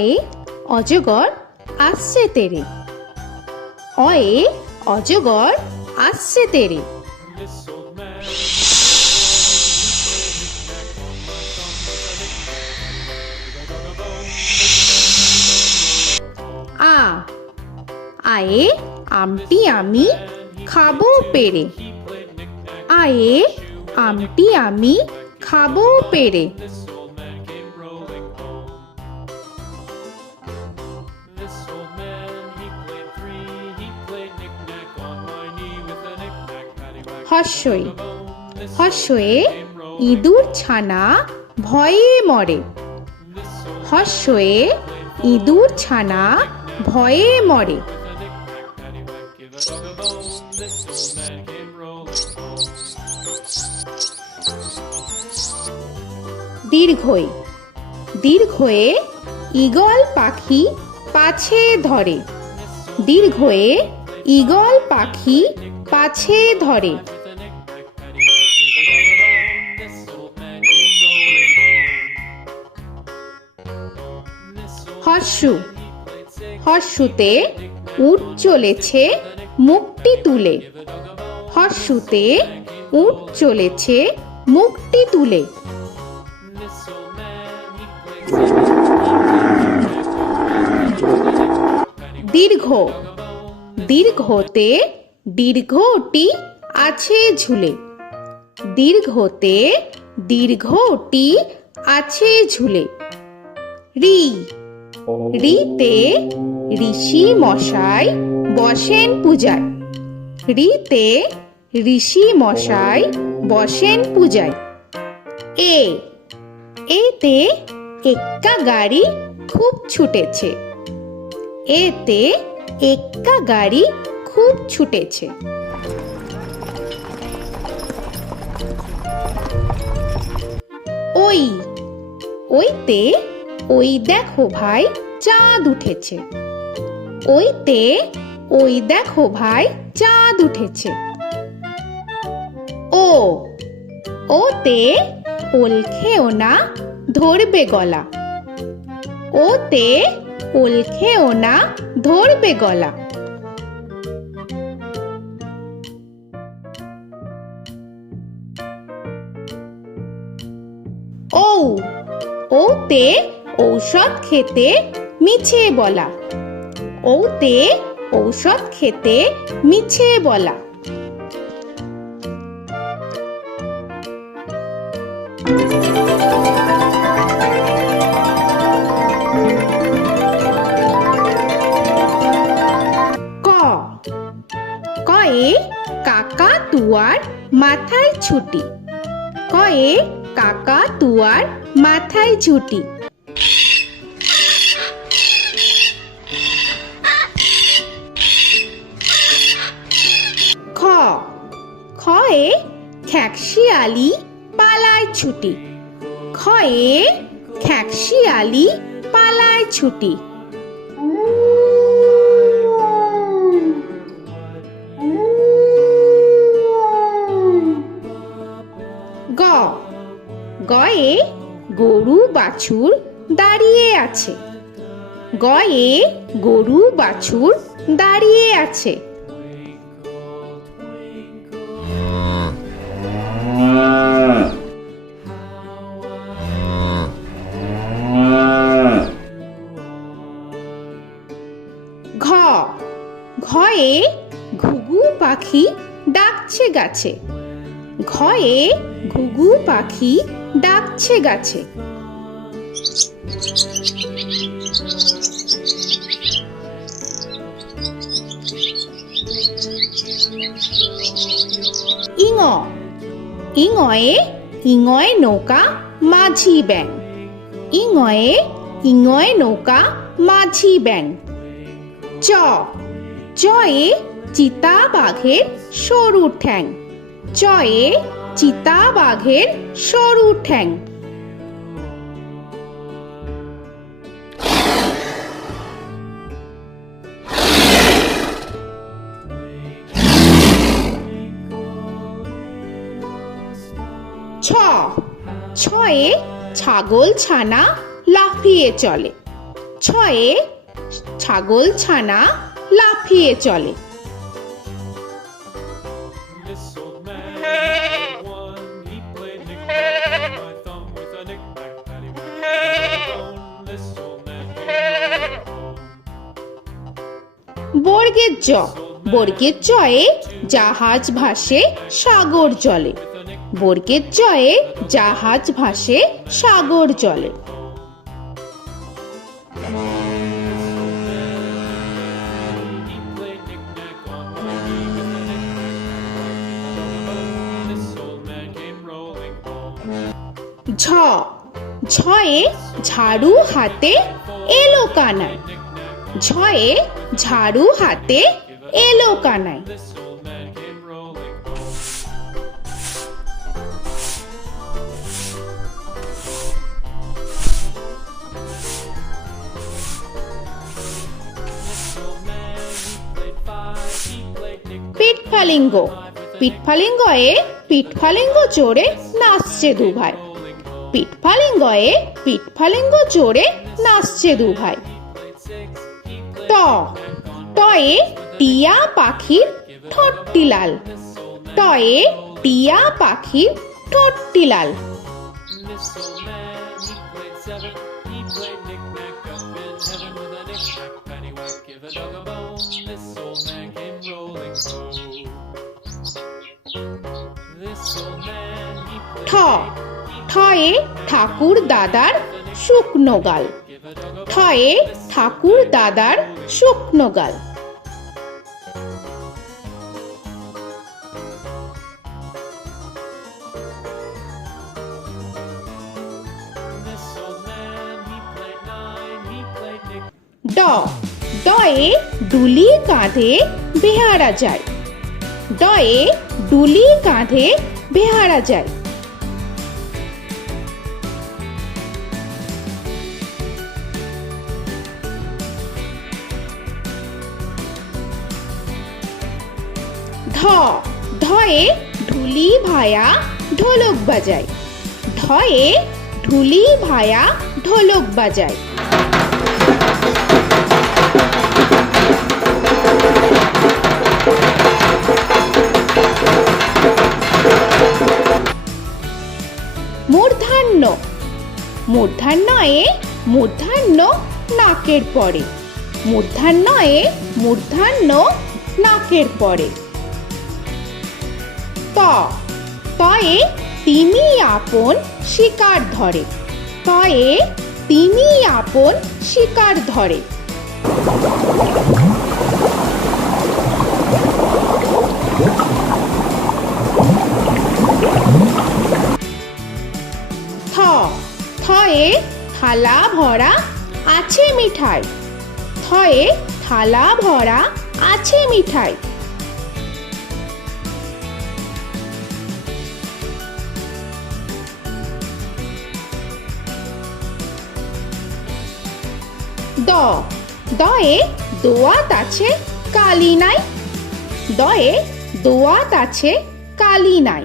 অয়ে অজগর আসছে তেরে। অয়ে অজগর আসছে তেরে। আ আয়ে আমটি আমি খাবো পেরে। আয়ে আমটি আমি খাবো পেরে। হর্ষই হর্ষয়ে ইঁদুর ছানা ভয়ে মরে। হর্ষয়ে ইঁদুর ছানা ভয়ে মরে। দীর্ঘই দীর্ঘয়ে ঈগল পাখি পাছে ধরে। দীর্ঘয়ে ঈগল পাখি পাছে ধরে। হর্ষু হর্ষুতে উট চলেছে মুখটি তুলে। হর্ষুতে উট চলেছে মুখটি তুলে। দীর্ঘ দীর্ঘতে দীর্ঘটি আছে ঝুলে। দীর্ঘতে দীর্ঘটি আছে ঝুলে। রি রিতে ঋষি মশাই বসেন পূজায়। রিতে ঋষি মশাই বসেন পূজায়। এ এতে এক্কা গাড়ি খুব ছুটেছে। এতে এক্কা গাড়ি খুব ছুটেছে। ওই ওইতে ওই দেখো ভাই চাঁদ উঠেছে। ওইতে ওই দেখো ভাই চাঁদ উঠেছে। ও ওতে ওল খেও না ধরবে গলা। ওতে ওল খেও না ধরবে গলা। ঔ ওতে ঔষধ খেতে মিছে বলা। ওতে ঔষধ খেতে মিছে বলা। ক কয়ে কাকা তুয়ার মাথায় ছুটি। কয়ে কাকা তুয়ার মাথায় ছুটি। খ খয়ে খ্যাকশিয়ালি পালায় ছুটি। খয়ে খ্যাকশিয়ালি পালায় ছুটি। গ গয়ে গরু বাছুর দাঁড়িয়ে আছে। গয়ে গরু বাছুর দাঁড়িয়ে আছে। ঘ ঘয়ে ঘুঘু পাখি ডাকছে গাছে। ঘয়ে ঘুঘু পাখি ডাকছে গাছে। ইঙ ইঙয়ে ইঙয় নৌকা মাঝি ব্যাং। ইঙয়ে ইঙয় নৌকা মাঝি ব্যাং। চ চয়ে চিতা বাঘের সরু ঠ্যাং। চয়ে চিতা বাঘের সরু ঠ্যাং। ছ ছয়ে ছাগল ছানা লাফিয়ে চলে। ছয়ে ছাগল ছানা লাফিয়ে চলে। This old man had one. He played knick-knack on my thumb with a knick-knack, paddywhack, bone. This old man came home. বর্গের জ, বর্গের জয়ে জাহাজ ভাসে সাগর জলে। বর্গের জয়ে জাহাজ ভাসে সাগর জলে। He played knick-knack on my knee with a knick-knack, bone. This old man came rolling home. ঝ, ঝয়ে ঝাড়ু হাতে এলো কানাই। ঝয়ে ঝাড়ু হাতে এলো Kanai. This old man came rolling home. This old man, he played five. He played knick-knack. পিঠফালিঙ্গ, পিঠফালিঙ্গয়ে পিঠফালিঙ্গ চড়ে নাচছে দু ভাই। পিঠফালিঙ্গয়ে পিঠফালিঙ্গ চড়ে নাচছে দু ভাই। ট, টয়ে টিয়া পাখির ঠোঁটটি লাল। টয়ে টিয়া পাখির ঠোঁটটি লাল। This old man, he played seven. He played knick-knack up in heaven with a knick-knack, paddywhack, give a dog a bone. This old man came rolling home. This old man, he ঠ, played ঠয়ে ঠাকুর দাদার শুকনো গাল। give a dog a ঠয়ে ঠাকুর দাদার শুকনো গাল। This old man, he played nine. He played knick. ড, ডয়ে ডুলি কাঁধে বেহারা যায়। ডয়ে ডুলি কাঁধে বেহারা যায়। ধ, ধয়ে ঢুলি ভায়া ঢোলক বাজায়। ধয়ে ঢুলি ভায়া ঢোলক বাজায়। মূর্ধন্য, মূর্ধন্যয়ে মূর্ধন্য নাকের পরে। মূর্ধন্যয়ে মূর্ধন্য নাকের পরে। ত, তয়ে তিমি আপন শিকার ধরে। তয়ে তিমি আপন শিকার ধরে। থ, থয়ে থালা ভরা আছে মিঠাই। থয়ে থালা ভরা আছে মিঠাই। দ, দয়ে দোয়াত আছে কালি নাই। দয়ে দোয়াত আছে কালি নাই।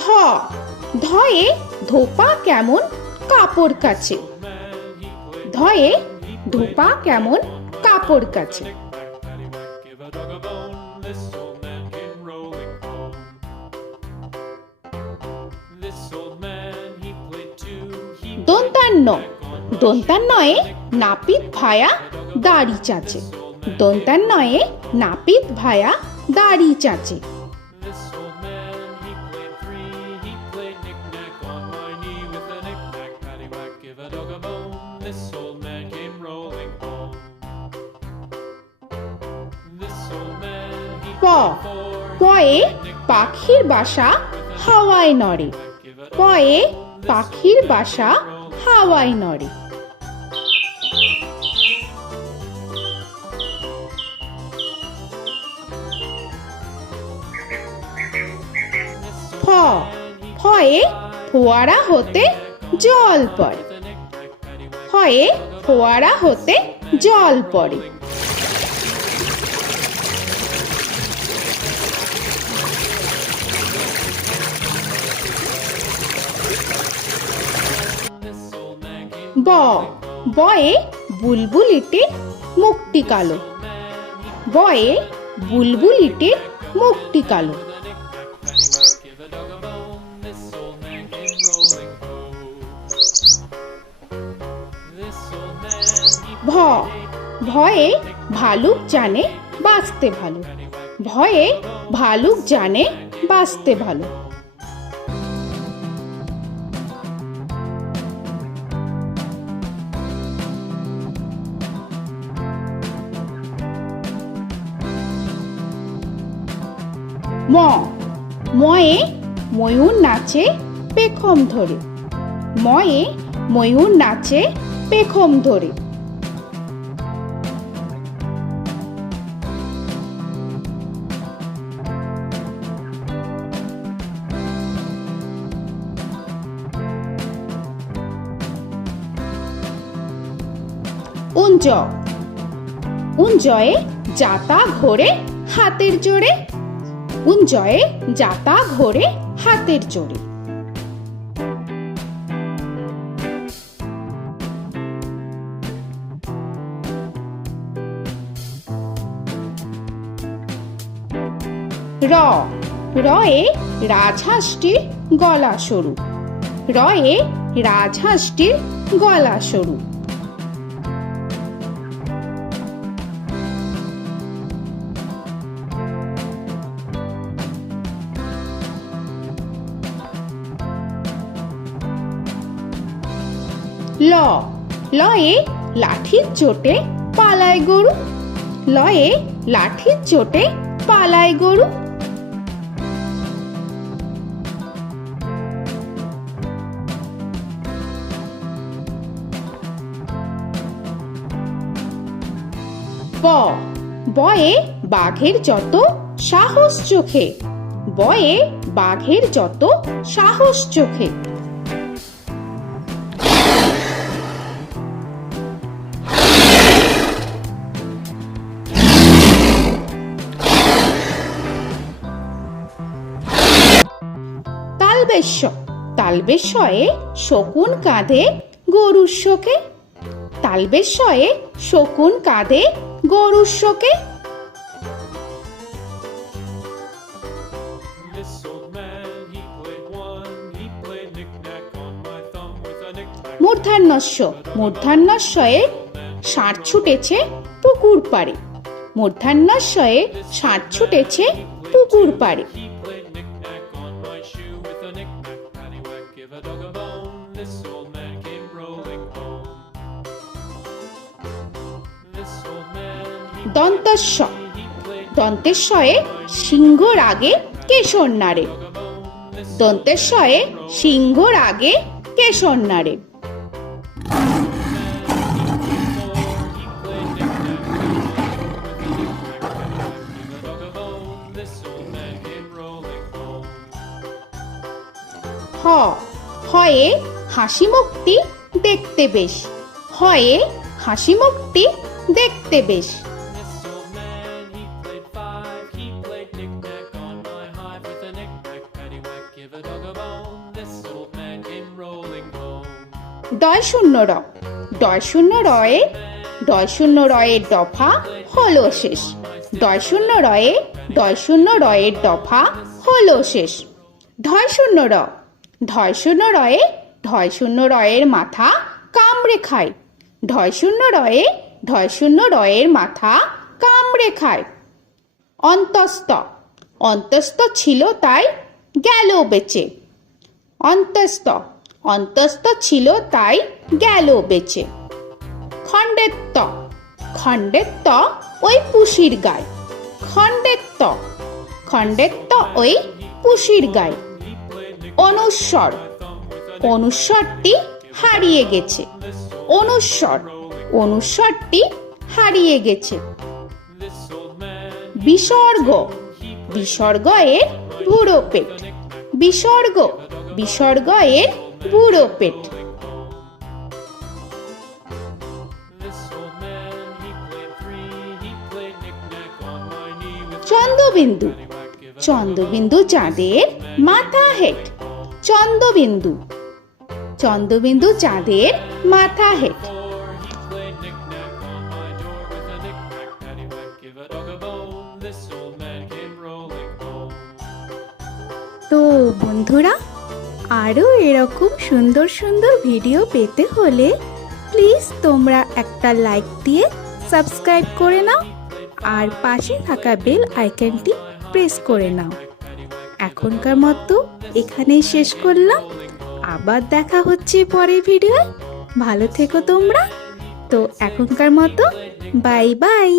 ধ, ধয়ে ধোপা কেমন কাপড় কাছে। ধয়ে ধোপা কেমন কাপড় কাছে। Paddywhack, give a dog a bone. This old man came rolling home. This old man, he played two. He দন্তান্ন, দন্তান্নয়ে নাপিত ভায়া দাড়ি চাচে। দন্তান্নয়ে নাপিত ভায়া দাড়ি চাচে। This old man, he played three. He played knick-knack on my knee with a knick-knack, paddywhack, give a dog a bone. This old man came rolling home. This old man, he প, played four. পয়ে পাখির বাসা হাওয়ায় নড়ে। পয়ে পাখির বাসা হাওয়ায় নড়ে। ফ, ফয়ে ফোয়ারা হতে জল পড়ে। ফয়ে ফোয়ারা হতে জল পড়ে। ব বয়ে বুলবুলিটির মুখটি কালো। বয়ে বুলবুলিটির মুখটি কালো। Give a dog a bone, this old man came rolling home. This old man, he ভ ভয়ে ভালুক জানে বাঁচতে ভালো। ভয়ে ভালুক জানে বাঁচতে ভালো। ম ময়ে ময়ূর নাচে পেখম ধরে। ময়ে ময়ূর নাচে পেখম ধরে। উঞ্জ উঞ্জয়ে যাতা ঘোরে হাতের জোরে। উঞ্জয়ে যাতা ঘোরে হাতের জোরে। র রয়ে রাজহাঁসটির গলা সরু। রয়ে রাজহাঁসটির গলা সরু। ল লয়ে লাঠির চোটে পালায় গরু। লয়ে লাঠির চোটে পালায় গরু। ব বয়ে বাঘের যত সাহস চোখে। বয়ে বাঘের যত সাহস চোখে। তালবেশ্য তালবেশ্যয়ে শকুন কাঁধে গরুর শোকে। তালবেশ্যয়ে শকুন কাঁধে গরুর শোকে। This old man, he played one, he played knick-knack on my thumb with a knick-knack. মূর্ধন্যস্য মূর্ধন্যস্বয়ে ষাঁড় ছুটেছে পুকুর পাড়ে। মূর্ধন্যস্বয়ে ষাঁড় ছুটেছে পুকুর পাড়ে। He played knick-knack on my shoe with a knick-knack, paddywhack, give a dog a bone. This old man came rolling home. This old man, দন্তস্ব he played দন্তেশ্বয়ে সিংহর আগে কেশর নাড়ে। dog a bone. This দন্তেশ্বয়ে সিংহর আগে কেশর নাড়ে। he played knick-knack on my shoe with a knick-knack, paddywhack, give a dog a bone. This old man came rolling home. হ হয়ে হাসি মুখটি দেখতে বেশ। হয়ে হাসি মুখটি দেখতে বেশ। This old man, he played five, he played knick-knack on my hive with a knick-knack, paddywhack, give a dog a bone. This old man came rolling home. ডয় শূন্য র ডয় শূন্য রয়ে ডয় শূন্য রয়ের দফা হলো শেষ। ডয় শূন্য রয়ে ডয় শূন্য রয়ের দফা হলো শেষ। ঢয় শূন্য র ঢয় শূন্য রয়ে ঢয় শূন্য রয়ের মাথা কামড়ে খায়। ঢয় শূন্য রয়ে ঢয় শূন্য রয়ের মাথা কামড়ে খায়। অন্তস্ত অন্তস্ত ছিল তাই গেল বেঁচে। অন্তস্ত অন্তস্ত ছিল তাই গেল বেঁচে। খণ্ডেত্ব খণ্ডেত্ব ওই পুষির গায়। খণ্ডেত্ব খণ্ডেত্ব ওই পুষির গায়। অনুস্বর অনুস্বরটি হারিয়ে গেছে। অনুস্বর অনুস্বরটি হারিয়ে গেছে। This old man, বিসর্গ বিসর্গ এর বুড়ো পেট। বিসর্গ বিসর্গ এর বুড়ো পেট। this old man, he played three, he played knick-knack on my knee with Chandrabindu paddywhack, give a Chandrabindu চাঁদের মাথা হেট। চন্দ্রবিন্দু চন্দ্রবিন্দু চাঁদের মাথা head. Before he played knick-knack on my door with a knick-knack, paddywhack, give a dog a bone. This old man came rolling home. তো বন্ধুরা, আরও এরকম সুন্দর সুন্দর ভিডিও পেতে হলে প্লিজ তোমরা একটা লাইক দিয়ে সাবস্ক্রাইব করে নাও আর পাশে থাকা বেল আইকনটি প্রেস করে নাও। এখনকার মতো এখানেই শেষ করলাম, আবার দেখা হচ্ছে পরের ভিডিও। ভালো থেকো তোমরা। তো এখনকার মতো বাই বাই।